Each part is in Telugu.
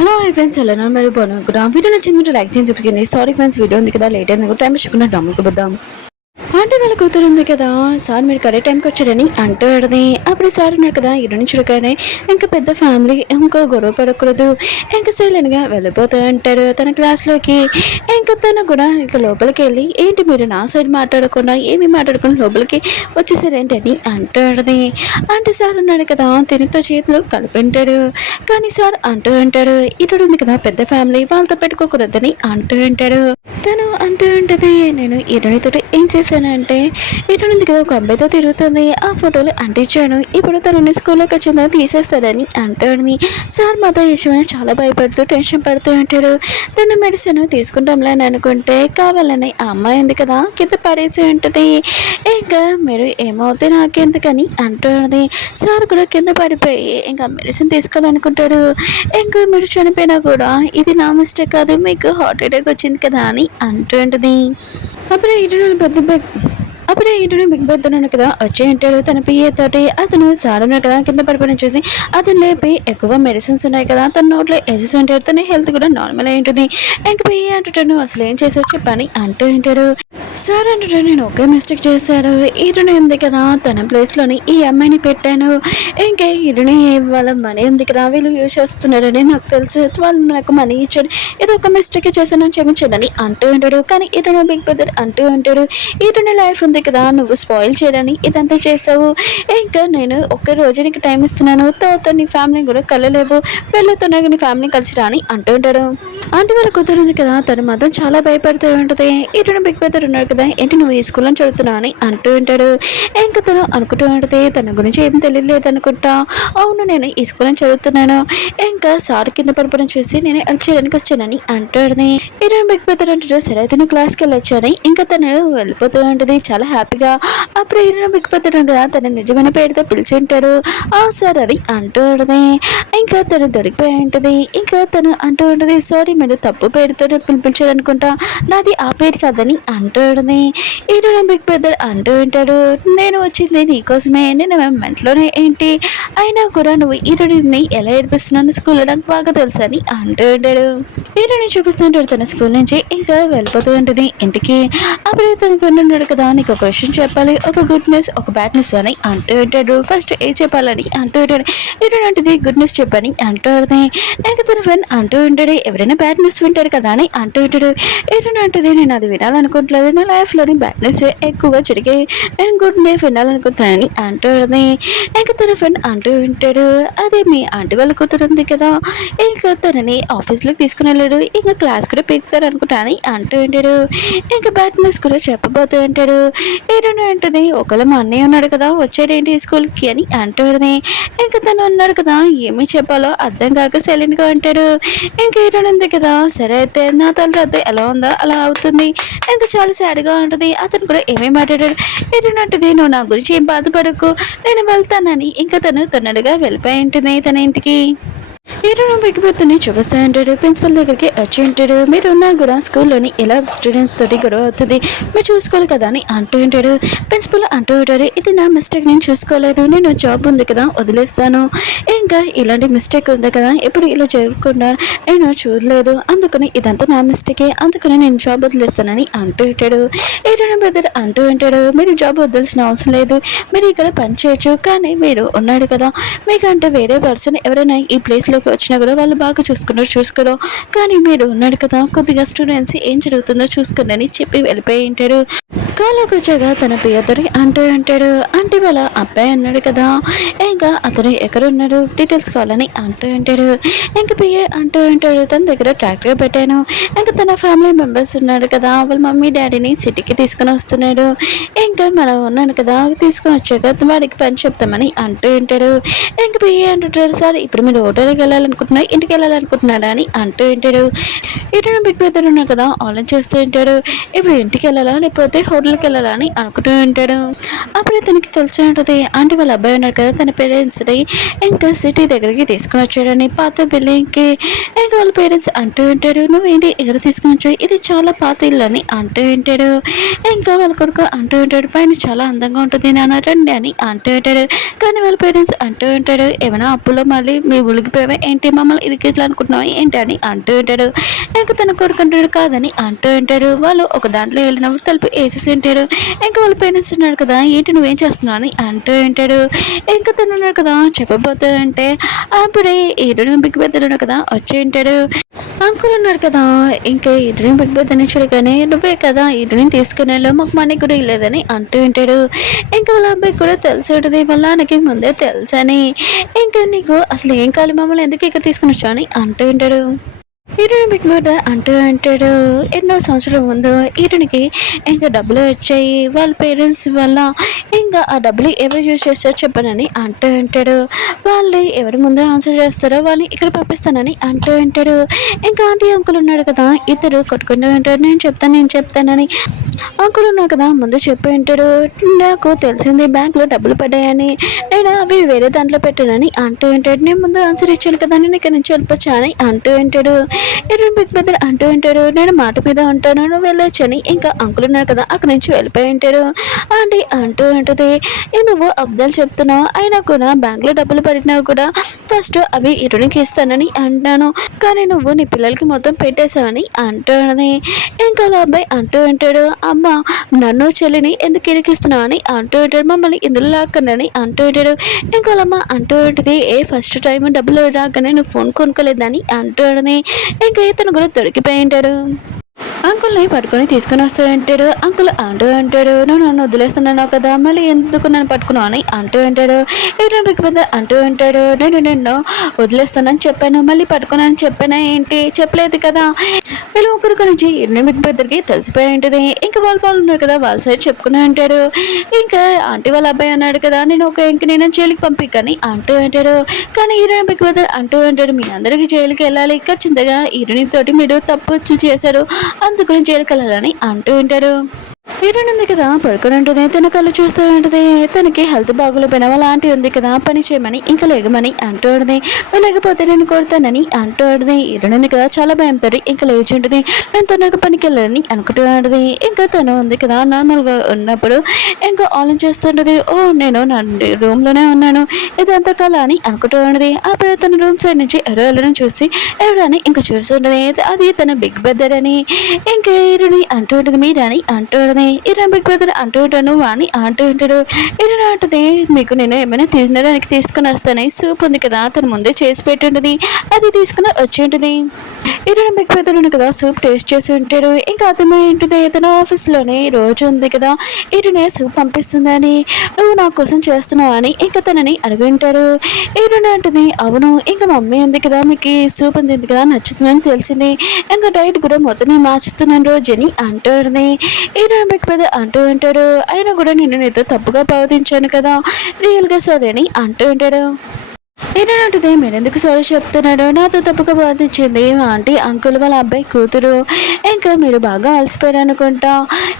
హలో హాయ్ ఫ్రెండ్స్ ఎలా ఉన్నారు? మీరు బాగున్నారా? వీడియో నచ్చిందంటే లైక్ చేసి చెప్పుకోండి. సారీ ఫ్రెండ్స్, వీడియో ఉంది కదా లేట్ అయింది, టైం పెట్టుకున్న డమ్ముకు పోద్దాం. ఆంటీ వాళ్ళ కూతురు ఉంది కదా, సార్ మీరు కరెక్ట్ టైంకి వచ్చారని అంటాడది. అప్పుడు సార్ ఉన్నాడు కదా, ఇరు నుంచి చూడగానే ఇంకా పెద్ద ఫ్యామిలీ ఇంకా గొడవ పడకూడదు, ఇంకా సైలెంట్గా వెళ్ళిపోతూ అంటాడు తన క్లాస్లోకి. ఇంకా తను కూడా ఇంకా లోపలికి వెళ్ళి ఏంటి మీరు నా సైడ్ మాట్లాడకుండా ఏమి మాట్లాడకుండా లోపలికి వచ్చేసారేంటి అని అంటాడది. అంటే సార్ ఉన్నాడు కదా, తినతో చేతులు కలిపింటాడు. కానీ సార్ అంటూ అంటాడు ఇటు ఉంది కదా పెద్ద ఫ్యామిలీ, వాళ్ళతో పెట్టుకోకూడదని అంటూ అంటాడు. తను అంటూ ఉంటుంది నేను ఇరునితో ఏం చేశానంటే ఇటు కదా ఒక అబ్బాయితో తిరుగుతుంది, ఆ ఫోటోలు అంటించాను, ఇప్పుడు తనని స్కూల్లోకి వచ్చిందో తీసేస్తాడని అంటాడు. సార్ మాతో యశమని చాలా భయపడుతూ టెన్షన్ పడుతూ ఉంటాడు. తన మెడిసిన్ తీసుకుంటాంలే అని అనుకుంటే కావాలని ఆ అమ్మాయి ఉంది కదా కింద పడేసి ఉంటుంది. ఇంకా మీరు ఏమవుతే నాకెందుకని అంటుంది. సార్ కూడా కింద పడిపోయి ఇంకా మెడిసిన్ తీసుకోవాలనుకుంటాడు. ఇంకా మీరు చనిపోయినా కూడా ఇది నా మిస్టేక్ కాదు, మీకు హార్ట్ అటాక్ వచ్చింది కదా అని అంటుంటుంది. అప్పుడే ఇటు బిగ్ బెడ్ కదా వచ్చి ఉంటాడు తన పిఏ తోటి. అతను సార్ ఉన్నాడు కదా కింద పడిపోయిన చూసి అతను లేపి ఎక్కువగా మెడిసిన్స్ ఉన్నాయి కదా తన నోట్లో వేసేసి ఉంటాడు. తన హెల్త్ కూడా నార్మల్ అయి ఉంటుంది. ఇంకా పిఏ అంటుంటాడు అసలు ఏం చేసావు చెప్పని అంటూ ఉంటాడు. సార్ అంటుంటాడు నేను ఒకే మిస్టేక్ చేశారు, ఇరుని ఉంది కదా తన ప్లేస్లోని ఈ అమ్మాయిని పెట్టాను. ఇంకా ఇరుని వాళ్ళ మనీ ఉంది కదా వీళ్ళు యూజ్ చేస్తున్నాడని నాకు తెలుసు, వాళ్ళు నాకు మనీ ఇచ్చాడు, ఇది ఒక మిస్టేక్ చేశానని క్షమించాడని అంటూ ఉంటాడు. కానీ ఇరుని బిగ్ బ్రదర్ అంటూ ఉంటాడు ఇరుని లైఫ్ ఉంది కదా నువ్వు స్పాయిల్ చేయడానికి ఇదంతా చేస్తావు. ఇంకా నేను ఒక్క రోజు నీకు టైం ఇస్తున్నాను, తర్వాత నీ ఫ్యామిలీ కూడా కలలేవు, వెళ్ళుతున్నాడు నీ ఫ్యామిలీ కలిసి రాని అంటూ ఉంటాడు. ఆంటీ వాళ్ళ కూతురు ఉంది కదా తను మాత్రం చాలా భయపడుతూ ఉంటుంది. ఇటు బిగ్ బ్రదర్ ఉన్నాడు కదా ఏంటి నువ్వు ఈ స్కూల్లో చదువుతున్నావు అని అంటూ ఉంటాడు. ఇంకా తను అనుకుంటూ ఉంటుంది తన గురించి ఏం తెలియలేదు అనుకుంటా, అవును నేను ఈ స్కూల్లో చదువుతున్నాను, ఇంకా సార్ కింద పడిపోవడం చూసి నేను హెల్ప్ చేయడానికి వచ్చానని అంటాడు. ఇటు బిగ్ బ్రదర్ అంటాడు సరే తను క్లాస్కి వెళ్ళొచ్చాని. ఇంకా తను వెళ్ళిపోతూ ఉంటుంది చాలా హ్యాపీగా. అప్పుడు ఇటు బిగ్ బ్రదర్ కదా తన నిజమైన పేరుతో పిలిచి ఉంటాడు ఆ సార్ అని అంటూ ఉంటుంది. ఇంకా తను దొరికిపోయి ఉంటుంది. ఇంకా తను అంటూ ఉంటుంది సారీ మీరు తప్పు పేరుతో పిలిపించాడు అనుకుంటా, నాది ఆ పేరు కాదని అంటూ ఉంటుంది. ఇటు బిగ్ బ్రదర్ అంటూ ఉంటాడు నేను వచ్చింది నీకోసమే, నేను మెంట్లోనే ఏంటి అయినా కూడా నువ్వు ఇరుడిని ఎలా ఏడిపిస్తున్నాను స్కూల్లో నాకు బాగా తెలుసు అని అంటూ ఉంటాడు. ఇరుని చూపిస్తుంటాడు తన స్కూల్ నుంచి. ఇంకా వెళ్ళిపోతూ ఉంటుంది ఇంటికి. అప్పుడే తన ఫ్రెండ్ ఉన్నాడు కదా నీకు ఒక విషయం చెప్పాలి, ఒక గుడ్ న్యూస్ ఒక బ్యాడ్ న్యూస్ అని అంటూ ఉంటాడు. ఫస్ట్ ఏ చెప్పాలని అంటూ ఉంటాడు. ఇటువంటి గుడ్ న్యూస్ చెప్పని అంటూ ఉంటుంది. ఇంకా తన ఫ్రెండ్ అంటూ ఉంటాడు ఎవరైనా బ్యాడ్ న్యూస్ వింటాడు కదా అని అంటూ ఉంటాడు. ఇటువంటి నేను అది వినాలనుకుంటలేదు, నా లైఫ్లోని బ్యాడ్ న్యూస్ ఎక్కువగా చిడికి నేను గుడ్ న్యూస్ వినాలనుకుంటున్నానని అంటూ ఉంటుంది. ఇంకా తన ఫ్రెండ్ అంటూ ఉంటాడు అదే మీ ఆంటీ వాళ్ళ కూతురు ఉంది కదా ఇంకా తనని ఆఫీస్లోకి తీసుకుని వెళ్ళాడు, ఇంకా క్లాస్ కూడా పీకుతారు అనుకుంటానని అంటూ ఉంటాడు. ఇంకా బ్యాడ్ న్యూస్ కూడా చెప్పబోతూ ఉంటాడు. ఏదైనా ఉంటుంది ఒకవేళ మా అన్నయ్య ఉన్నాడు కదా వచ్చాడేంటి స్కూల్కి అని అంటాడు. ఇంకా తను ఉన్నాడు కదా ఏమి చెప్పాలో అర్థం కాక సైలెంట్గా అంటాడు. ఇంకా ఏదైనా ఉంది కదా సరే అయితే నా తల ఎలా ఉందో అలా అవుతుంది, ఇంకా చాలా సాడ్గా ఉంటుంది. అతను కూడా ఏమేమి మాట్లాడాడు ఏదైనా ఉంటుంది నువ్వు నా గురించి ఏం బాధపడకు నేను వెళ్తానని. ఇంకా తను తొందరగా వెళ్ళిపోయి ఉంటుంది తన ఇంటికి. ఈరోజు బిగ్గిపోతుని చూపిస్తూ ఉంటాడు. ప్రిన్సిపల్ దగ్గరికి వచ్చి ఉంటాడు మీరు ఉన్నా కూడా స్కూల్లోని ఎలా స్టూడెంట్స్ తోటి గొడవ అవుతుంది మీరు చూసుకోవాలి కదా అని అంటూ ఉంటాడు. ప్రిన్సిపల్ అంటూ ఉంటాడు ఇది నా మిస్టేక్, నేను చూసుకోలేదు, నేను జాబ్ ఉంది కదా వదిలేస్తాను, ఇంకా ఇలాంటి మిస్టేక్ ఉంది కదా ఎప్పుడు ఇలా జరగకుండా నేను చూడలేదు, అందుకని ఇదంతా నా మిస్టేకే, అందుకని నేను జాబ్ వదిలేస్తానని అంటూ ఉంటాడు. ఈరోజు బ్రదర్ అంటూ ఉంటాడు మీరు జాబ్ వదిలేసిన అవసరం లేదు, మీరు ఇక్కడ పని చేయొచ్చు, కానీ మీరు ఉన్నాడు కదా మీకంటే వేరే పర్సన్ ఎవరైనా ఈ ప్లేస్లో వచ్చినా కూడా వాళ్ళు బాగా చూసుకోవడం, కానీ మీరు ఉన్నాడు కదా కొద్దిగా స్టూడెంట్స్ ఏం జరుగుతుందో చూసుకోండి అని చెప్పి వెళ్ళిపోయి ఉంటాడు. కాలోకి వచ్చాక తన పియతోని అంటూ ఉంటాడు అంటే వాళ్ళ అబ్బాయి అన్నాడు కదా ఇంకా అతను ఎక్కడ ఉన్నాడు డీటెయిల్స్ కావాలని అంటూ ఉంటాడు. ఇంకా పిఏ అంటూ ఉంటాడు తన దగ్గర ట్రాక్టర్ పెట్టాను, ఇంకా తన ఫ్యామిలీ మెంబర్స్ ఉన్నాడు కదా వాళ్ళ మమ్మీ డాడీని సిటీకి తీసుకుని వస్తున్నాడు, ఇంకా మనం ఉన్నాడు కదా తీసుకుని వచ్చాక వాడికి పని చెప్తామని అంటూ ఉంటాడు. ఇంకా పిఏ అంటుంటాడు సార్ ఇప్పుడు మీరు హోటల్కి వెళ్ళాలనుకుంటున్నా ఇంటికి వెళ్ళాలనుకుంటున్నాడా అని అంటూ ఉంటాడు. ఇటు బిగ్ బ్రదర్ ఉన్నాడు కదా ఆలోచన చేస్తూ ఉంటాడు ఇప్పుడు ఇంటికి వెళ్ళాలా లేకపోతే హోటల్కి వెళ్ళాలా అని అనుకుంటూ ఉంటాడు. అప్పుడే తనకి తెలిసి ఉంటుంది అంటే వాళ్ళ అబ్బాయి ఉన్నాడు కదా తన పేరెంట్స్ని ఇంకా సిటీ దగ్గరికి తీసుకుని వచ్చాడని పాత బిల్డింగ్కి. ఇంకా వాళ్ళ పేరెంట్స్ అంటూ ఉంటాడు నువ్వేంటి ఎక్కడ తీసుకుని వచ్చావు ఇది చాలా పాత ఇల్లు అని అంటూ ఉంటాడు. ఇంకా వాళ్ళ కొడుకు అంటూ ఉంటాడు పైన చాలా అందంగా ఉంటుంది నాన్న రండి అని అంటూ ఉంటాడు. కానీ వాళ్ళ పేరెంట్స్ అంటూ ఉంటాడు ఏమైనా అప్పులో మళ్ళీ మీ ఉలిగిపోయావా ఏంటి మమ్మల్ని ఇది ఇట్లా అనుకుంటున్నావా ఏంటి అని అంటూ ఉంటాడు. ఇంకా తన కొడుకు అంటాడు కాదని అంటూ ఉంటాడు. వాళ్ళు ఒక దాంట్లో వెళ్ళినప్పుడు తలుపు వేసేసి ఉంటాడు. ఇంకా వాళ్ళ పేరెంట్స్ ఉన్నాడు కదా ఏంటి నువ్వేం చేస్తున్నావు అని అంటూ ఉంటాడు. ఇంకా తను ఉన్నాడు కదా చెప్పబోతూ అంటే అప్పుడే హీరోని బిగ్ పెద్దలు కదా వచ్చి ఉంటాడు. అంకుల్ ఉన్నాడు కదా ఇంకా హీరోని బిగ్ పెద్దని చూడగానే నువ్వే కదా హీరోని తీసుకునే మాకు మనీ కూడా ఇవ్వలేదని అంటూ ఉంటాడు. ఇంకా వాళ్ళ అబ్బాయి కూడా తెలిసి ఉంటుంది వాళ్ళ నాన్నకి ముందే తెలుసని. ఇంకా నీకు అసలు ఏం కావాలి మమ్మల్ని ఎందుకు ఇక్కడ తీసుకుని వచ్చా అని అంటూ ఉంటాడు. హీరోని బిగ్ బర్డ్ అంటూ అంటాడు ఎన్నో సంవత్సరాల ముందు హీరోనికి ఇంకా డబ్బులు వచ్చాయి వాళ్ళ పేరెంట్స్ వల్ల ఇంకా ఆ డబ్బులు ఎవరు యూజ్ చేస్తారో చెప్పనని అంటూ ఉంటాడు. వాళ్ళు ఎవరి ముందు ఆన్సర్ చేస్తారో వాళ్ళని ఇక్కడ పంపిస్తానని అంటూ ఉంటాడు. ఇంకా ఆంటీ అంకుల్ ఉన్నాడు కదా ఇద్దరు కొట్టుకుంటూ ఉంటాడు నేను చెప్తానని అంకుల్ ఉన్నాడు కదా ముందు చెప్పి ఉంటాడు. నాకు తెలిసింది బ్యాంక్లో డబ్బులు పడ్డాయని నేను అవి వేరే దాంట్లో పెట్టానని అంటూ ఉంటాడు. నేను ముందు ఆన్సర్ ఇచ్చాను కదా నేను ఇక్కడ నుంచి వెళ్ళిపోవచ్చా అని అంటూ ఉంటాడు. హీరోయిన్ బిగ్ బ్రదర్ అంటూ ఉంటాడు నేను మాట మీద ఉంటాను నువ్వు వెళ్ళొచ్చని. ఇంకా అంకుల్ ఉన్నాడు కదా అక్కడి నుంచి వెళ్ళిపోయి ఉంటాడు. ఆంటీ అంటూ ఉంటుంది నువ్వు అబద్ధాలు చెప్తున్నావు అయినా కూడా బ్యాంక్లో డబ్బులు పడినా కూడా ఫస్ట్ అవి హీరోయిన్కి ఇస్తానని అంటాను కానీ నువ్వు నీ పిల్లలకి మొత్తం పెట్టేశావని అంటున్నది. ఇంకా వాళ్ళ అబ్బాయి అంటూ ఉంటాడు అమ్మ నన్ను చెల్లిని ఎందుకు ఇరికిస్తున్నావు అని అంటూ ఉంటాడు. మమ్మల్ని ఇందులో లాక్కనని అంటూ ఉంటాడు. ఇంకా వాళ్ళమ్మ అంటూ ఉంటుంది ఫస్ట్ టైం డబ్బులు రాగానే నువ్వు ఫోన్ కొనుక్కోలేదని అంటూ ఉంటుంది. ఇంకా ఇతను కూడా దొరికిపోయి ఉంటాడు. అంకుల్ని పట్టుకొని తీసుకుని వస్తూ ఉంటాడు. అంకుల్ అంటూ అంటాడు నువ్వు నన్ను వదిలేస్తున్నావు కదా మళ్ళీ ఎందుకు నన్ను పట్టుకున్నావు అని అంటూ ఉంటాడు. హీరోయిన్ బిగ్ బ్రదర్ అంటూ ఉంటాడు నేను వదిలేస్తానని చెప్పాను మళ్ళీ పట్టుకున్నాను చెప్పానా ఏంటి చెప్పలేదు కదా. వీళ్ళు ముగ్గురు గురించి హీరోయిన్ బిగ్ బ్రదర్కి తెలిసిపోయి ఉంటుంది. ఇంకా వాళ్ళు ఉన్నారు కదా వాళ్ళ సైడ్ చెప్పుకుని ఉంటాడు. ఇంకా ఆంటీ వాళ్ళ అబ్బాయి అన్నాడు కదా నేను జైలుకి పంపికని అంటూ ఉంటాడు. కానీ హీరోయిన్ బిగ్ బ్రదర్ అంటూ ఉంటాడు మీ అందరికీ జైలుకి వెళ్ళాలి ఖచ్చితంగా హీరోయిన్ తోటి మీరు తప్పు చేశారు అందుకుని జైలుకి వెళ్ళాలని అంటూ ఉంటాడు. హీరోయిన్ ఉంది కదా పడుకొని ఉంటుంది. తన కళ్ళు చూస్తూ ఉంటుంది. తనకి హెల్త్ బాగోలేకపోయినా వాళ్ళ ఆంటీ ఉంది కదా పని చేయమని ఇంకా లేగమని అంటూ ఉంటుంది. నువ్వు లేకపోతే నేను కొడతానని అంటూ ఉంటుంది. హీరోయిన్ ఉంది కదా చాలా భయంతో ఇంకా లేచి ఉంటుంది. నేను తొందరగా పనికి వెళ్ళాలని అనుకుంటూ ఉంటుంది. ఇంకా తను ఉంది కదా నార్మల్గా ఉన్నప్పుడు ఇంకా ఆలోచన చేస్తుంటుంది నేను నా రూమ్లోనే ఉన్నాను ఇదంతా కళ అని అనుకుంటూ ఉంటుంది. అప్పుడు తన రూమ్ సైడ్ నుంచి ఎవరో చూసి ఎవరని ఇంకా చూస్తుంటుంది. అది తన బిగ్ బ్రదర్ అని. ఇంకా హీరోని అంటూ ఉంటుంది మీరని అంటూ ఉంటుంది. హీరోయిన్ బిగ్ బ్రదర్ అంటూ ఉంటాను వాణి అంటూ ఉంటాడు. హీరోయిన్ అంటుంది మీకు నేను ఏమైనా తినడానికి తీసుకుని వస్తాను సూప్ ఉంది కదా తను ముందే చేసి పెట్టుంటుంది అది తీసుకుని వచ్చి ఉంటుంది. హీరోయిన్ బిగ్ బ్రదర్ ఉంది కదా సూప్ టేస్ట్ చేసి ఉంటాడు. ఇంకా అర్థమై ఉంటుంది తన ఆఫీస్లోనే రోజు ఉంది కదా హీరోయిన్ సూప్ పంపిస్తుందని నువ్వు నా కోసం చేస్తున్నావు అని ఇంకా తనని అడిగి ఉంటాడు. హీరోయిన్ అంటుంది అవును ఇంకా మమ్మీ ఉంది కదా మీకు సూప్ ఉంది కదా నచ్చుతుందని తెలిసింది ఇంకా డైట్ కూడా మొత్తం నేను మార్చుతున్నాను రోజని అంటూ ఉంటుంది. హీరోయిన్ బిగ్ బ్రదర్ అంటూ ఉంటాడు అయినా కూడా నేను నీతో తప్పుగా ప్రవర్తించాను కదా రియల్గా సారీ అని అంటూ ఉంటాడు. ఏంటంటే మీరు ఎందుకు సారీ చెప్తున్నాడు నాతో తప్పుగా బాధించింది ఆంటీ అంకుల్ వాళ్ళ అబ్బాయి కూతురు ఇంకా మీరు బాగా అలసిపోయారు అనుకుంటా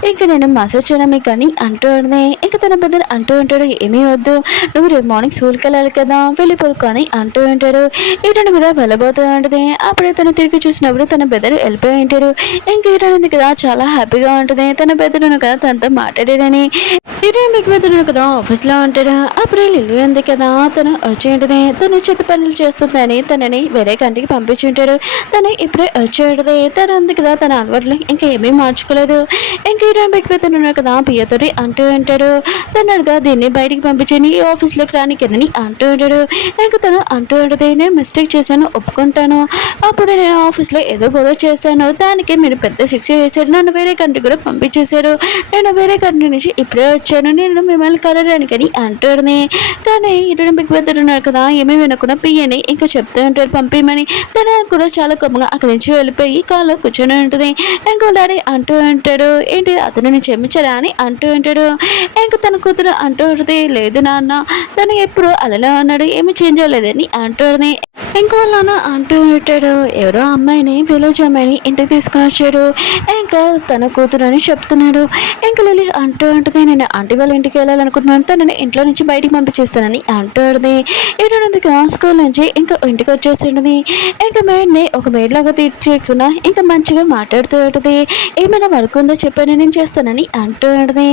ఇంకా నేను మసాజ్ చేయను మీకు అని అంటూ ఉంది. ఇంకా తన బెదర్ అంటూ ఉంటాడు ఏమీ వద్దు నువ్వు రేపు మార్నింగ్ స్కూల్కి వెళ్ళాలి కదా వెళ్ళి పడుకో అని అంటూ ఉంటాడు. హీరోయిన్ కూడా వెళ్ళబోతూ ఉంటుంది. అప్పుడే తను తిరిగి చూసినప్పుడు తన బెదర్ వెళ్ళిపోయి ఉంటాడు. ఇంకా హీరోయిన్ ఉంది కదా చాలా హ్యాపీగా ఉంటుంది తన బెదరును కదా తనతో మాట్లాడాడని. హీరోయిన్ బిగ్ బ్రదర్ కదా ఆఫీస్లో ఉంటాడు. అప్పుడే లిల్లీ ఉంది కదా తను వచ్చి ఉంటుంది. తను చేతి పనులు చేస్తుందని తనని వేరే కంటికి పంపించి ఉంటాడు. తను ఇప్పుడే వచ్చి ఉంటుంది. తను ఉంది కదా తన అలవాట్లు ఇంకా ఏమీ మార్చుకోలేదు. ఇంకా హీరోయిన్ బిగ్ బ్రదర్ ఉన్నాడు కదా పియ్యతోటి అంటూ ఉంటాడు తనడుగా దీన్ని బయటికి పంపించని ఈ ఆఫీస్లోకి రానికని అంటూ ఉంటాడు. ఇంకా తను అంటూ ఉంటుంది నేను మిస్టేక్ చేశాను ఒప్పుకుంటాను అప్పుడు నేను ఆఫీస్లో ఏదో గొడవ చేశాను దానికి మీరు పెద్ద శిక్ష చేశాడు నన్ను వేరే కంట్రీ కూడా పంపించేశారు నేను వేరే కంట్రీ నుంచి ఇప్పుడే వచ్చాను నేను మిమ్మల్ని కలరానికని అంటుంది. కానీ హీరోయిన్ బిగ్ బ్రదర్ ఉన్నాడు కదా ఏమీ వినకుండా పియ్యని ఇంకా చెప్తూ ఉంటాడు పంపిమని. తను కూడా చాలా కొమ్మగా అక్కడి నుంచి వెళ్ళిపోయి కాల్లో కూర్చొని ఉంటుంది. ఇంకా డాడీ అంటూ ఉంటాడు ఏంటి అతను క్షమించరా అని అంటూ ఉంటాడు. ఇంకా తన కూతురు అంటూ ఉంటుంది లేదు నాన్న తను ఎప్పుడు అలానే ఉన్నాడు ఏమి చేంజ్ అవ్వలేదని అంటుంది. ఇంకా వాళ్ళ నాన్న అంటూ ఉంటాడు ఎవరో అమ్మాయిని విలేజ్ అమ్మాయిని ఇంటికి తీసుకుని వచ్చాడు ఇంకా తన కూతురు అని చెప్తున్నాడు. ఇంకా లిల్లీ అంటూ ఉంటుంది నేను ఆంటీ వాళ్ళ ఇంటికి వెళ్ళాలనుకుంటున్నాను తనని ఇంట్లో నుంచి బయటికి పంపించేస్తానని అంటూ ఉంటుంది. ఏడుగా స్కూల్ నుంచి ఇంకా ఇంటికి వచ్చేసింది. ఇంకా మేడ్ని ఒక మేడ్ లాగా తీర్చేయకుండా ఇంకా మంచిగా మాట్లాడుతూ ఉంటుంది. ఏమైనా వర్క్ ఉందో చెప్పాను నేను చేస్తానని అంటూ ఉంటుంది.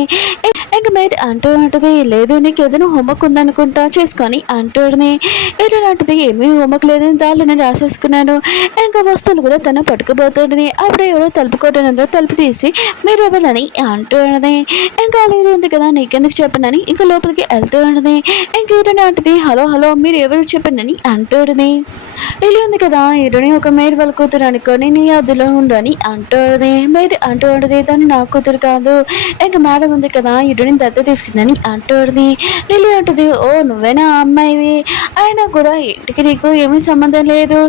ఇంకా మేడ్ అంటూ ఉంటుంది లేదు నీకు ఏదైనా హోంవర్క్ ఉందనుకుంటా చేసుకొని అంటూ ఉంటుంది. ఏదంటుంది ఏమీ హోంవర్క్ నమ్మకం లేదని దాళ్ళని రాసేసుకున్నాను. ఇంకా వస్తువులు కూడా తను పట్టుకుపోతుంటుంది. అప్పుడు ఎవరో తలుపు కొట్టడంతో తలుపు తీసి మీరు ఎవరని అంటూ ఉన్నది. ఇంకా లేదు ఉంది కదా నీకెందుకు చెప్పనని ఇంకా లోపలికి వెళ్తూ ఉన్నది. ఇంకేదైనా అంటది హలో హలో మీరు ఎవరు చెప్పండి అంటూ ఉన్నది. లిలీ ఉంది కదా ఇరుని ఒక మేడ్ వాళ్ళ కూతురు అనుకొని నీ అదులో ఉండని అంటూడది. మేడ్ అంటూ ఉండదు తను నా కూతురు కాదు. ఇంకా మేడం ఉంది కదా ఇరుని దత్త తీసుకుందని అంటూడది. లిలీ అంటది ఓ నువ్వేనా అమ్మాయివి, అయినా కూడా ఇంటికి నీకు ఏమీ సంబంధం లేదు.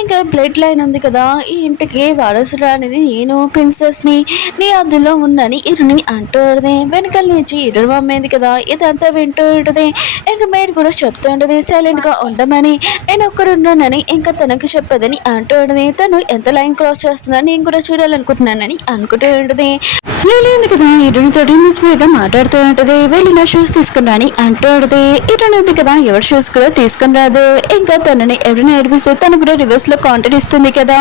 ఇంకా బ్లడ్ లైన్ ఉంది కదా ఈ ఇంటికి వారసుడు అనేది నేను ప్రిన్సెస్ని నీ అద్దులో ఉండని ఇరుని అంటూడది. వెనకాల నుంచి ఇరుని అమ్మేది కదా ఇదంతా వింటూ ఉంటుంది. ఇంకా మేడ్ కూడా చెప్తూ ఉంటుంది సైలెంట్గా ఉండమని, నేను ఒక్కరున్నానని ఇంకా తనకు చెప్పదని అంటూ ఉంటుంది. తను ఎంత లైన్ క్రాస్ చేస్తున్నా నేను కూడా చూడాలనుకుంటున్నానని అనుకుంటూ ఉంటుంది. లిలీ ఉంది కదా ఇరునితోటి మిస్బీగా మాట్లాడుతూ ఉంటుంది. వెళ్ళి నా షూస్ తీసుకున్నాని అంటూ ఉంటుంది. ఇరుని ఉంది కదా ఎవరి షూస్ కూడా తీసుకుని రాదు. ఇంకా తనని ఎవరిని ఏడిపిస్తే తను కూడా రివర్స్ లో కాంటెంట్ ఇస్తుంది కదా.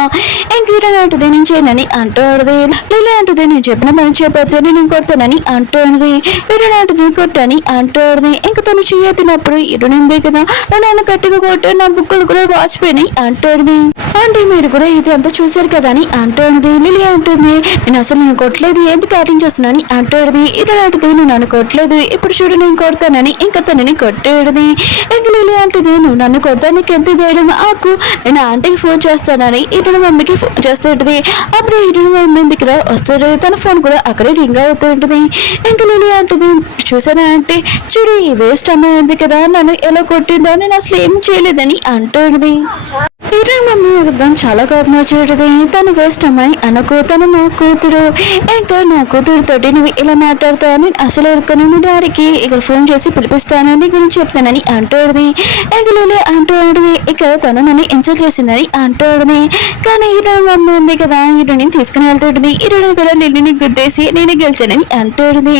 ఇంక ఇరుని అంటుంది నేను చేయనని అంటూ ఉంటుంది. లిలీ అంటుంది నేను చెప్పిన పని చెప్పితే నేను కొడతానని అంటూ ఉంటుంది. ఇరుని అంటుంది కొట్టని అంటూ ఉంటుంది. ఇంకా తను చేయతినప్పుడు ఇరుని ఉంది కదా నన్ను గట్టిగా కొట్టు నా బుక్కులు కూడా వాచిపోయినాయి అంటూ ఉంటుంది. అంటే మీరు కూడా ఇది అంతా చూశారు కదా అని అంటూ ఉంటుంది. లిలీ అంటుంది నేను అసలు నేను కొట్టలేదు ఎందుకు యాక్టింగ్ చేస్తున్నాను అంటూడది. ఇరుని అంటుంది నువ్వు నన్ను కొట్టలేదు ఇప్పుడు చూడు నేను కొడతానని ఇంకా తనని కొట్టేది. ఇంక లిలీ అంటుంది నువ్వు నన్ను కొడతా నీకు ఎంత ధైర్యం ఆకు నేను ఆంటీకి ఫోన్ చేస్తానని ఇరుని మమ్మీకి ఫోన్ చేస్తుంటది. అప్పుడు ఇరుని మమ్మీ దగ్గర వస్తుంది. తన ఫోన్ కూడా అక్కడే రింగ్ అవుతూ ఉంటుంది. ఇంక లిలీ అంటుంది చూసానా అంటే చూడు ఈ వేస్ట్ అమ్మాయి ఉంది కదా నన్ను ఎలా కొట్టిందో నేను అసలు ఏం చేయలేదని అంటుంది. ఇరుని మమ్మీ దాన్ని చాలా కోపం వచ్చేది. తను వేస్ట్ అమ్మాయి అనకు తను నా కూతురు, ఇంకా నా కూతురుతోటి నువ్వు ఇలా మాట్లాడుతావు నేను అసలు ఊరుకొని మీ డాడీకి ఇక్కడ ఫోన్ చేసి పిలిపిస్తాను నీ గురించి చెప్తానని అంటూడది. ఎగలే అంటూడది ఇక్కడ తను నన్ను ఇన్సల్ట్ చేసిందని అంటూడది. కానీ ఇరుని మమ్మీ ఉంది కదా ఇరుని తీసుకుని వెళ్తుంటుంది. ఇరుని కూడా లిల్లీని గుద్దేసి నేను గెలిచానని అంటూడది.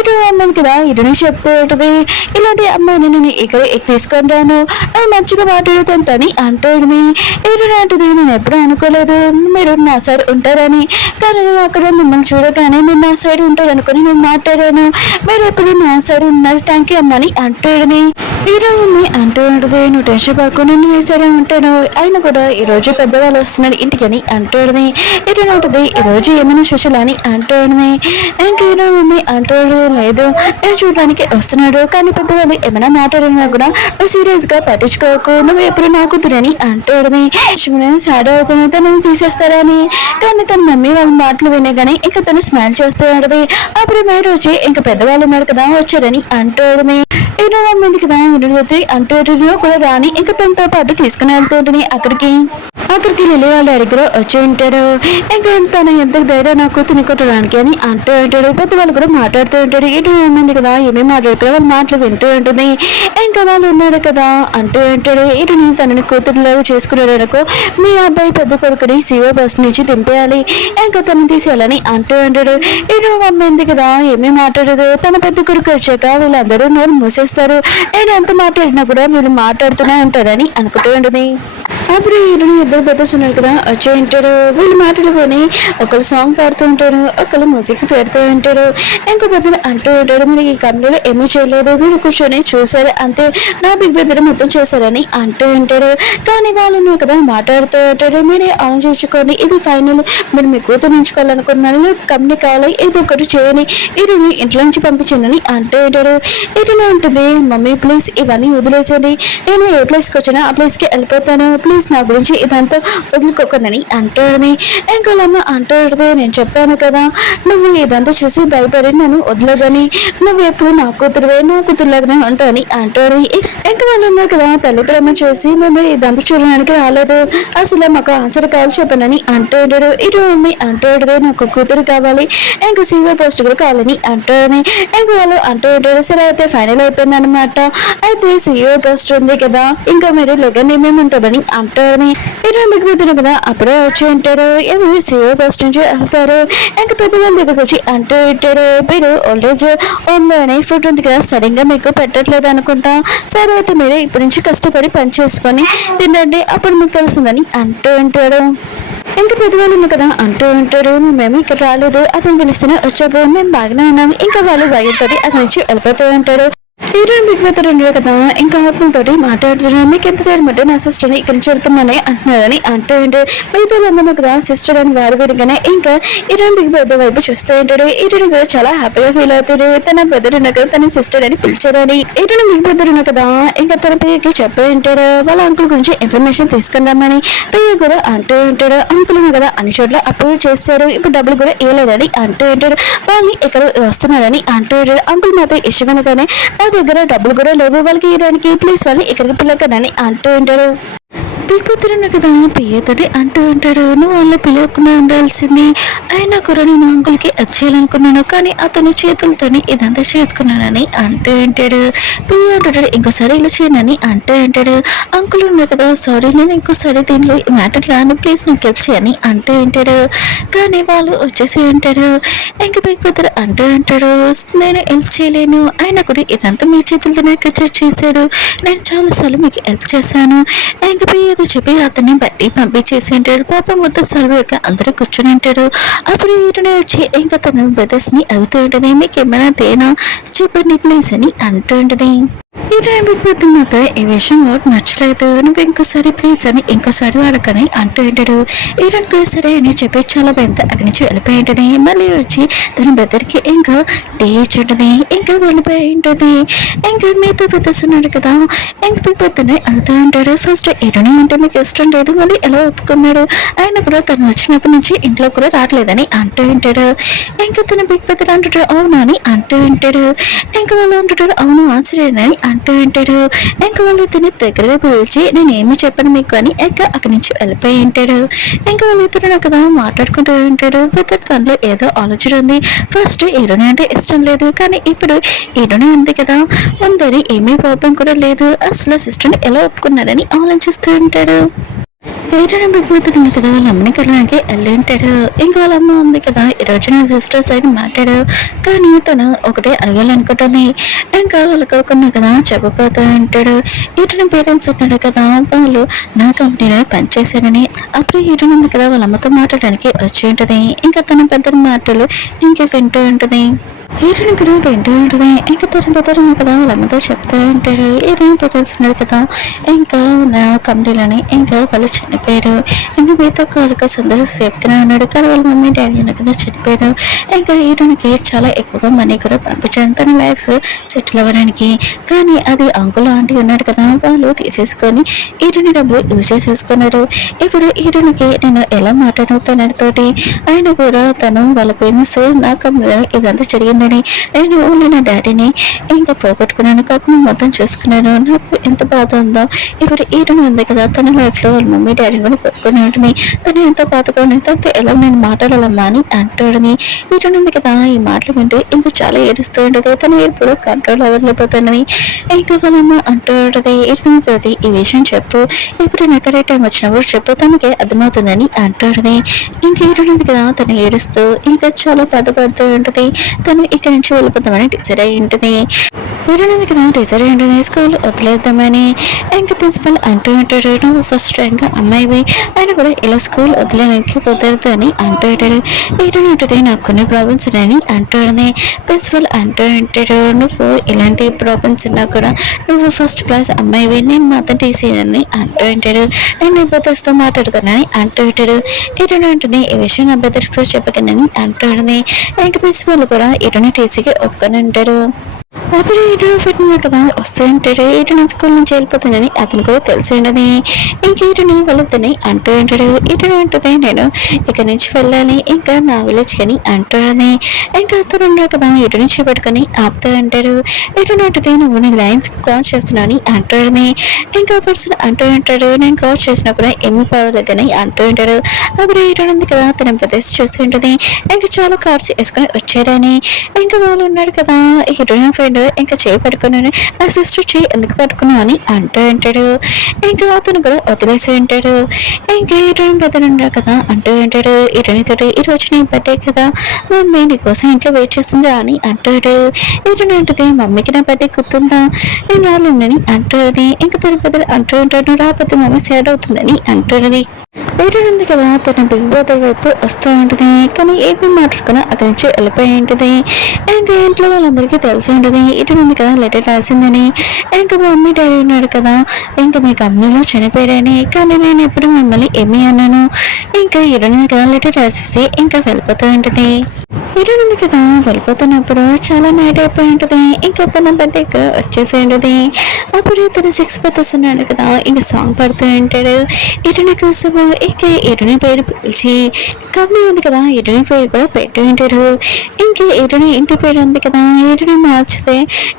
ఇరుని మమ్మీ కదా ఇరుని చెప్తూ ఉంటుంది ఇలాంటి అమ్మాయిని నేను ఇక్కడ తీసుకొని రాను నువ్వు మంచిగా మాట్లాడుతాను అంటూడది. ఇరుని అంటుంది నేను ఎప్పుడు అనుకోలేదు మీరు నా సైడ్ ఉంటారని, కానీ నేను అక్కడ మిమ్మల్ని చూడగానే మీరు నా సైడ్ ఉంటారనుకొని నేను మాట్లాడాను, మీరు ఎప్పుడు నా సైడ్ ఉన్నారు థ్యాంక్ యూ అమ్మని అంటుంది. ఈరోజు మమ్మీ అంటూ ఉంటుంది నువ్వు టెన్షన్ పడుకొని నేను సరే ఉంటాను అయినా కూడా ఈరోజు పెద్దవాళ్ళు వస్తున్నాడు ఇంటికి అని అంటుంది. ఇట్లా ఉంటుంది ఈరోజు ఏమైనా స్పెషల్ అని అంటుంది. ఇంక ఈరోజు మమ్మీ అంటూ లేదు నేను చూడడానికి వస్తున్నాడు కానీ పెద్దవాళ్ళు ఏమైనా మాట్లాడినా కూడా నువ్వు సీరియస్గా పట్టించుకోకు నువ్వు ఎప్పుడు నాకు తినని అంటుంది. సాడ్ అవుతుంది తను తీసేస్తారని, కానీ తన మమ్మీ వాళ్ళ మాటలు వినగానే ఇంకా తను స్మైల్ చేస్తూ ఉంటుంది. అప్పుడు మీరు వచ్చి ఇంకా పెద్దవాళ్ళు ఉన్నారు కదా వచ్చారని అంటుంది. ఎన్నో మంది కదా ఇంటి వచ్చి అంటే కూడా రాని ఇంకా తనతో పాటు తీసుకుని వెళ్తుంటుంది. అక్కడికి లిలీ వాళ్ళ దగ్గర వచ్చి ఉంటారు. ఇంకా తను ఎంత ధైర్యం నాకు తిని కొట్టడానికి అని అంటూ ఉంటాడు. పెద్దవాళ్ళు కూడా మాట్లాడుతూ ఉంటాడు. ఎటు మంది కదా ఏమేమి మాట్లాడుకుని వాళ్ళ మాటలు వింటూ ఉంటుంది. ఇంకా వాళ్ళు ఉన్నాడు కదా అంటూ ఉంటాడు ఇటు నేను తనని కూతురులాగా చేసుకున్నాడు అనుకో మీ అబ్బాయి పెద్ద కొడుకుని సిఓ బస్ నుంచి దింపేయాలి ఇంకా తను తీసేయాలని అంటూ ఉంటాడు. ఇటు అమ్మాయింది కదా ఏమీ మాట్లాడదు. తన పెద్ద కొడుకు వచ్చాక వీళ్ళందరూ నోరు మూసేస్తారు. నేను ఎంత మాట్లాడినా కూడా వీళ్ళు మాట్లాడుతూనే ఉంటారని అనుకుంటూ ఉంటుంది. అప్పుడు ఈరోజు ఇద్దరు బ్రదర్స్ ఉన్నారు కదా వచ్చి ఉంటారు. వీళ్ళు మాటలు కొని ఒకళ్ళు సాంగ్ పాడుతూ ఉంటారు, ఒకళ్ళు మ్యూజిక్ పెడుతూ ఉంటారు. ఇంకో బ్రదర్ అంటూ ఉంటాడు మీరు ఈ కంపెనీలో ఏమీ చేయలేదు మీరు కూర్చొని చూసారు అంతే నా బిగ్ బ్రదర్ మొత్తం చేశారని అంటూ ఉంటాడు. కానీ వాళ్ళు కదా మాట్లాడుతూ ఉంటాడు మీరే ఆన్ చేసుకోండి ఇది ఫైనల్ మీరు మీ కూతురు ఉంచుకోవాలనుకున్నాను కంపెనీ కావాలి ఇది ఒకటి చేయని ఈరోజు ఇంట్లో నుంచి పంపించండి అంటూ ఉంటాడు. ఇటునే ఉంటుంది మమ్మీ ప్లీజ్ ఇవన్నీ వదిలేసండి నేను ఏ ప్లేస్కి వచ్చినా ఆ ప్లేస్కి వెళ్ళిపోతాను ప్లీజ్ నా గురించి ఇదంతా వదులుకోకండి అంటుంది. ఇంకా అమ్మ అంటుంది నేను చెప్పాను కదా నువ్వు ఇదంతా చూసి భయపడి నన్ను వదలదని నువ్వు ఎప్పుడు నా కూతురులాగానే ఉంటాని అంటుంది. ఇంకా వాళ్ళు ఉన్నారు కదా తల్లి ప్రేమ చూసి మేము ఇదంతా చూడడానికి రాలేదు అసలు మాకు ఆన్సర్ కావాలి చెప్పనని అంటుంటాడు. ఇటు మమ్మీ అంటుంది నాకు కూతురు కావాలి ఇంకా సీవర్ పోస్ట్ కూడా కావాలని అంటుంది. ఇంకా వాళ్ళు అంటూ ఉంటారు సరే అయితే ఫైనల్ అయిపోయింది అనమాట అయితే సీవర్ పోస్ట్ ఉంది కదా ఇంకా మీరు లెగన్ ఏమేమి ఉంటామని అంటారని మీకు పెద్దలు కదా అప్పుడే వచ్చి ఉంటారు. ఎవరు సీవర్ బస్ నుంచి వెళ్తారు. ఇంకా పెద్దవాళ్ళ దగ్గరకు వచ్చి అంటూ ఉంటారు మీరు ఓల్డేజ్ హోమ్లోనే ఫుడ్ ఉంది కదా సరిగ్గా మీకు పెట్టట్లేదు అనుకుంటా సరే అయితే మీరు ఇప్పటి నుంచి కష్టపడి పని చేసుకొని తినండి అప్పుడు మీకు తెలుస్తుందని అంటూ ఉంటాడు. ఇంకా పెద్దవాళ్ళు కదా అంటూ ఉంటాడు మేము ఇక్కడ రాలేదు అతను పిలిస్తేనే వచ్చాము మేము బాగానే ఉన్నాము ఇంకా వాళ్ళు భయంతో అక్కడి నుంచి వెళ్ళిపోతూ ఉంటారు. హీరోయిన్ బిగ్ బాత్ రెండు కదా ఇంకా ఆత్మలతోటి మాట్లాడుతున్నాను. మీకు ఎంత ధైర్యం అంటే నా సిస్టర్ ఇక్కడ నుంచి వెళ్తున్నానని అంటున్నారని అంటూ ఉంటే మిగతా అందరూ కదా సిస్టర్ అని వారు వినగానే ఇంకా హీరోయిన్ బిగ్ బాత్ వైపు చూస్తూ ఉంటాడు. హీరోయిన్ కూడా చాలా హ్యాపీగా ఫీల్ అవుతాడు. తన బ్రదర్ ఉన్న కదా తన సిస్టర్ అని పిలిచారని హీరోయిన్ బిగ్ బాత్ ఉన్న కదా ఇంకా తన పిల్లకి చెప్పి ఉంటాడు. వాళ్ళ అంకుల్ గురించి ఇన్ఫర్మేషన్ తీసుకుందామని పిల్ల కూడా అంటూ ఉంటాడు. అంకుల్ ఉన్న కదా అన్ని చోట్ల అప్రూవ్ చేస్తారు. ఇప్పుడు డబ్బులు కూడా ఇవ్వలేదని అంటూ ఉంటాడు. వాళ్ళు ఇక్కడ వస్తున్నారని అంటూ ఉంటాడు. అంకుల్ మాత్రం ఇష్టమనగానే నా దగ్గర డబ్బులు కూడా లేవు వాళ్ళకి ఇవ్వడానికి, ప్లీజ్ వాళ్ళు ఇక్కడికి పిల్లకనని అంటూ ఉంటాడు. పిలిపోతున్నా కదా పియ్యతోటి అంటూ ఉంటాడు. నువ్వు వాళ్ళ పిలవకుండా ఉండాల్సింది, అయినా కూడా నేను అంకుల్కి హెల్ప్ చేయాలనుకున్నాను కానీ అతను చేతులతోని ఇదంతా చేసుకున్నానని అంటూ ఉంటాడు. పియ్య అంటాడు ఇంకోసారి ఇలా చేయనని అంటూ ఉంటాడు. అంకుల్ ఉన్నారు కదా సారీ నేను ఇంకోసారి దీనిలో ఈ మ్యాటర్ రాను, ప్లీజ్ నాకు హెల్ప్ చేయని అంటూ ఉంటాడు. కానీ వాళ్ళు వచ్చేసి ఉంటాడు. ఇంక పిలిపోతారు అంటూ ఉంటాడు నేను హెల్ప్ చేయలేను, అయినా కూడా ఇదంతా మీ చేతులతోనే కచర్ చేశాడు, నేను చాలాసార్లు మీకు హెల్ప్ చేశాను. ఇంక ఏదో చెప్పి అతన్ని బట్టి పంపించేసి ఉంటాడు. పాప మొత్తం సర్వేగా అందరూ కూర్చొని ఉంటాడు. అప్పుడు ఈయన వచ్చి ఇంకా తన బ్రదర్స్ ని అడుగుతూ ఉంటుంది మీకు ఏమైనా తేనా చెప్పండి ప్లీజ్ అని అంటూ ఉంటుంది. ఈరోజు మాత్రం ఈ విషయం నచ్చలేదు, నువ్వు ఇంకోసారి ప్లీజ్ అని ఇంకోసారి అడగని అంటూ ఉంటాడు. ఈరోజు కూడా సరే అని చెప్పి చాలా భయంతో అక్కడి నుంచి వెళ్ళిపోయి ఉంటుంది. మళ్ళీ వచ్చి తన బ్రదర్కి ఇంకా టీ ఇచ్చి ఉంటుంది. ఇంకా వెళ్ళిపోయి ఉంటుంది. ఇంకా మీతో బ్రదర్స్ ఉన్నాడు కదా ఇంక బిగ్ బర్త్ని అడుగుతూ ఉంటాడు. ఫస్ట్ ఈరోజు అంటే మీకు ఇష్టం లేదు, మళ్ళీ ఎలా ఒప్పుకున్నాడు, ఆయన కూడా తను వచ్చినప్పటి నుంచి ఇంట్లో కూడా రావట్లేదని అంటూ ఉంటాడు. ఇంకా తన బిగ్ బర్త్ అంటాడు అవునా అని అంటూ ఉంటాడు. ఇంకా వాళ్ళు అంటాడు అవును ఆశ్చర్యనని అంటూ ఉంటాడు. ఇంకా వాళ్ళు ఇతని దగ్గరగా పిలిచి నేను ఏమి చెప్పను మీకు అని ఇంకా అక్కడి నుంచి వెళ్ళిపోయి ఉంటాడు. ఇంకా వాళ్ళు ఇతరుడు కదా మాట్లాడుకుంటూ ఉంటాడు. ప్రతి తనలో ఏదో ఆలోచన ఉంది. ఫస్ట్ హీరోని అంటే ఇష్టం లేదు కానీ ఇప్పుడు హీరోని ఉంది కదా ఉందని ఏమీ ప్రాబ్లం కూడా లేదు, అసలు సిస్టర్ని ఎలా ఒప్పుకున్నారని ఆలోచిస్తూ ఉంటాడు. హీరోయిన్ బిగ్ బాత్ ఉంది కదా వాళ్ళ అమ్మని కలడానికి వెళ్ళి ఉంటాడు. ఇంకా వాళ్ళ అమ్మ ఉంది కదా ఈరోజు నా సిస్టర్ సైడ్ మాట్లాడు కానీ తను ఒకటే అడగాలనుకుంటుంది. ఇంకా వాళ్ళు కొడుకున్నారు కదా చెప్పబోతూ ఉంటాడు. హీరోయిన్ పేరెంట్స్ ఉన్నాడు కదా వాళ్ళు నా కంపెనీలో పనిచేశారని. అప్పుడు హీరోయిన్ ఉంది కదా వాళ్ళ అమ్మతో మాట్లాడడానికి వచ్చి ఉంటుంది. ఇంకా తన పెద్ద మాటలు ఇంకా వింటూ ఉంటుంది. హీరోయిన్ కదా వింటూ ఉంటుంది. ఇంకా తన పెద్దలు కదా వాళ్ళ అమ్మతో చెప్తూ ఉంటాడు. హీరోయిన్ పేరెంట్స్ ఉన్నాడు కదా ఇంకా నా కంపెనీలోని ఇంకా వాళ్ళు చనిపోయారు. ఇంకా మిగతా కాలకస్ అందరూ సేఫ్గానే ఉన్నాడు కానీ వాళ్ళ మమ్మీ డాడీ కదా చనిపోయారు. ఇంకా హీరోయిన్కి చాలా ఎక్కువగా మనీ కూడా పంపించాను తన లైఫ్ సెటిల్ అవ్వడానికి. కానీ అది అంకుల్ ఆంటీ ఉన్నాడు కదా వాళ్ళు తీసేసుకొని హీరోయిన్ డబ్బులు యూజ్ చేసేసుకున్నాడు. ఇప్పుడు హీరోయిన్కి నేను ఎలా మాట్లాడు తనతోటి ఆయన కూడా తను వాళ్ళ పేరెంట్స్ నా కంపెనీలో ఇదంతా జరిగింది, నేను ఓన్లీ నా డాడీని ఇంకా పోగొట్టుకున్నాను కాకుండా మొత్తం చూసుకున్నాను, నాకు ఎంత బాధ ఉందో. ఇప్పుడు హీరోయిన్ ఉంది కదా తన లైఫ్ లో వాళ్ళ మమ్మీ డాడీని కూడా పెట్టుకుని ఉంటుంది. తను ఎంతో బాధగా ఉంది, తనతో ఎలా నేను మాట్లాడాలమ్మా అని అంటాడని. హీరోయిన్ ఉంది కదా ఈ మాటలు వింటే ఇంకా చాలా ఏడుస్తూ ఉంటుంది. తను ఎప్పుడు కంట్రోల్ అవ్వలేకపోతున్నది. ఇంకా వాళ్ళమ్మ అంటూ ఉంటుంది హీరోయిన్ తోటి ఈ విషయం చెప్పు, ఇప్పుడు నాకు కరెక్ట్ టైం వచ్చినప్పుడు చెప్పు తనకి అర్థమవుతుందని అంటాడుది. ఇంకా హీరోయిన్ ఉంది కదా తను ఏడుస్తూ ఇంకా చాలా బాధపడుతూ ఉంటుంది. తను ఇక్కడ నుంచి వెళ్ళిపోతామని డిసైడ్ అయి ఉంటుంది. హీరోయిన్ కదా డిసైడ్ అయి ఉంటుంది స్కూల్ వదిలేద్దామని. ఇంకా ప్రిన్సిపల్ అంటూ ఉంటాడు నువ్వు ఫస్ట్ ఇంకా అమ్మాయివి ఆయన కూడా ఇలా స్కూల్ వదిలేడానికి కుదరదు అని అంటూ ఉంటాడు. హీరోయిన్ ఉంటుంది నాకు కొన్ని ప్రాబ్లమ్స్ ఉన్నాయని అంటుంది. ప్రిన్సిపల్ అంటూ ఉంటాడు నువ్వు ఇలాంటి ప్రాబ్లమ్స్ ఉన్నా కూడా నువ్వు ఫస్ట్ క్లాస్ అమ్మాయివి, నేను మాత్రం టీసీని అంటూ ఉంటాడు. నేను బ్రదర్స్తో మాట్లాడుతానని అంటూ ఉంటాడు. హీరోయిన్ ఉంటుంది ఈ విషయం నా బ్రదర్స్తో చెప్పకనని అంటూ ఉంటుంది. ఇంకా ప్రిన్సిపల్ కూడా హీరోయిన్ టీసీకి ఒప్పుకొని ఉంటాడు. అప్పుడు హీరోయిన్ ఫిట్న కదా వస్తూ ఉంటాడు. హీరోయిన్ స్కూల్ నుంచి వెళ్ళిపోతుందని అతను కూడా తెలిసి ఉండదు. ఇంక హీరోయిన్ వెళ్ళొద్దని అంటూ ఉంటాడు. హీరోయిన్ ఉంటుంది నేను ఇక్కడ నుంచి వెళ్ళాలి ఇంకా నా విలేజ్ అని అంటుంది. ఇంకా అతను ఉన్నాడు కదా హీరోయిన్ చేపట్టుకొని ఆపుతూ ఉంటాడు. హీరోయిన్ ఉంటుంది నువ్వు నీ లైన్స్ క్రాస్ చేస్తున్నావు అంటుంది. ఇంకా పర్సన్ అంటూ ఉంటాడు నేను క్రాస్ చేసినా కూడా ఏమీ పర్వాలేదని అంటూ ఉంటాడు. అప్పుడు హీరోయిన్ ఉంది కదా తన ప్రదేశ్ చూస్తూ ఉంటుంది. ఇంకా చాలా కార్స్ వేసుకొని వచ్చారని. ఇంకా వాళ్ళు ఉన్నాడు కదా హీరోయిన్ ఫ్రెండ్ ఇంకా చేయి పట్టుకున్నాను నా సిస్టర్ చేయి ఎందుకు పట్టుకున్నావు అని అంటూ ఉంటాడు. ఇంకా అతను కూడా వదిలేసి ఉంటాడు. ఇంకా హీరోయిన్ పెద్దలు ఉంటాడు కదా అంటూ ఉంటాడు హీరోయిన్ తోటి ఈ రోజు నీ బర్త్డే కదా మమ్మీ నీకోసం ఇంట్లో వెయిట్ చేస్తుందా అని అంటాడు. హీరోయిన్ అంటుంది మమ్మీకి నా బర్త్డే గుర్తుందా నేను రాలేనని అంటుంది. ఇంకా తన పెద్దలు అంటూ ఉంటాడు రాకపోతే మమ్మీ సాడ్ అవుతుందని అంటున్నది. వేరే ఉంది కదా తన బిగ్ బ్రదర్ వైపు వస్తూ ఉంటుంది. కానీ ఏమీ మాట్లాడుకుని అక్కడి నుంచి వెళ్ళిపోయి ఉంటుంది. ఇంకా ఇంట్లో వాళ్ళందరికీ తెలిసి ఉంటుంది ఇటు ఉంది కదా లెటర్ రాసిందని. ఇంకా మా మమ్మీ డాడీ ఉన్నాడు కదా, ఇంకా మీ కంపెనీలో చనిపోయారని, కానీ నేను ఎప్పుడు మిమ్మల్ని ఏమీ అన్నాను. ఇంకా ఇరుని కదా లెటర్ రాసేసి ఇంకా వెళ్ళిపోతూ ఉంటుంది. ఇరునింది కదా వెళ్ళిపోతున్నప్పుడు చాలా నైట్ అయిపోయి ఉంటుంది. ఇంకా తన బర్త్డే ఇక్కడ వచ్చేసి ఉంటుంది. అప్పుడు తన 6 బ్రదర్స్ ఉన్నాడు కదా, ఇంకా సాంగ్ పడుతూ ఉంటాడు. ఇరుని కోసము ఇంకా ఇరుని పేరు పిలిచి కంపెనీ ఉంది కదా ఇరుని పేరు కూడా పెట్టు ఉంటాడు. ఇంకా ఇరుని ఇంటి పేరు ఉంది కదా ఇరుని మార్చితే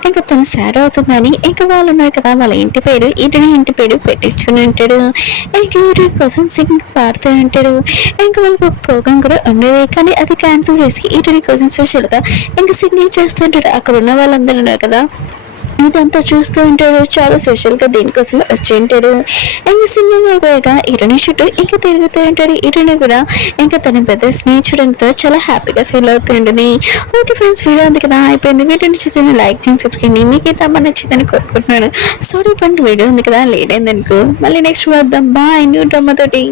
ఇంకా తను సాడ్ అవుతుందని ఇంకా వాళ్ళు ఉన్నారు కదా వాళ్ళ ఇంటి పేరు ఇరుని ఇంటి పేరు పెట్టించుకుని ఉంటాడు. ఇంకా ఇరుని కోసం సింగ్ పాడుతూ ఉంటాడు. ఇంకా వాళ్ళకి ఒక ప్రోగ్రామ్ కూడా ఉండేది, కానీ అది క్యాన్సిల్ చేసి ఇరుని కోసం స్పెషల్గా ఇంకా సింగింగ్ చేస్తుంటాడు. అక్కడ ఉన్న వాళ్ళందరూ ఉన్నారు కదా ఇదంతా చూస్తూ ఉంటాడు. చాలా స్పెషల్గా దీనికోసం వచ్చి ఉంటాడు. ఇంకా సింగింగ్ అయిపోయాక ఇరుని చుట్టూ ఇంకా తిరుగుతూ ఉంటాడు. ఇరుని కూడా ఇంకా తన పెద్ద స్నేహితుడంతో చాలా హ్యాపీగా ఫీల్ అవుతూ ఉంటుంది. ఓకే ఫ్రెండ్స్, వీడియో ఉంది కదా అయిపోయింది. వీడియో నచ్చితే లైక్ చేసి సబ్స్క్రైబ్ మీకు ఏ డ్రామా నచ్చిందని కోరుకుంటున్నాను. సారీ ఫ్రెండ్, వీడియో ఉంది కదా లేట్ అయింది అనుకో, మళ్ళీ నెక్స్ట్ వద్దాం. బాయ్ న్యూ డ్రామా తోటి.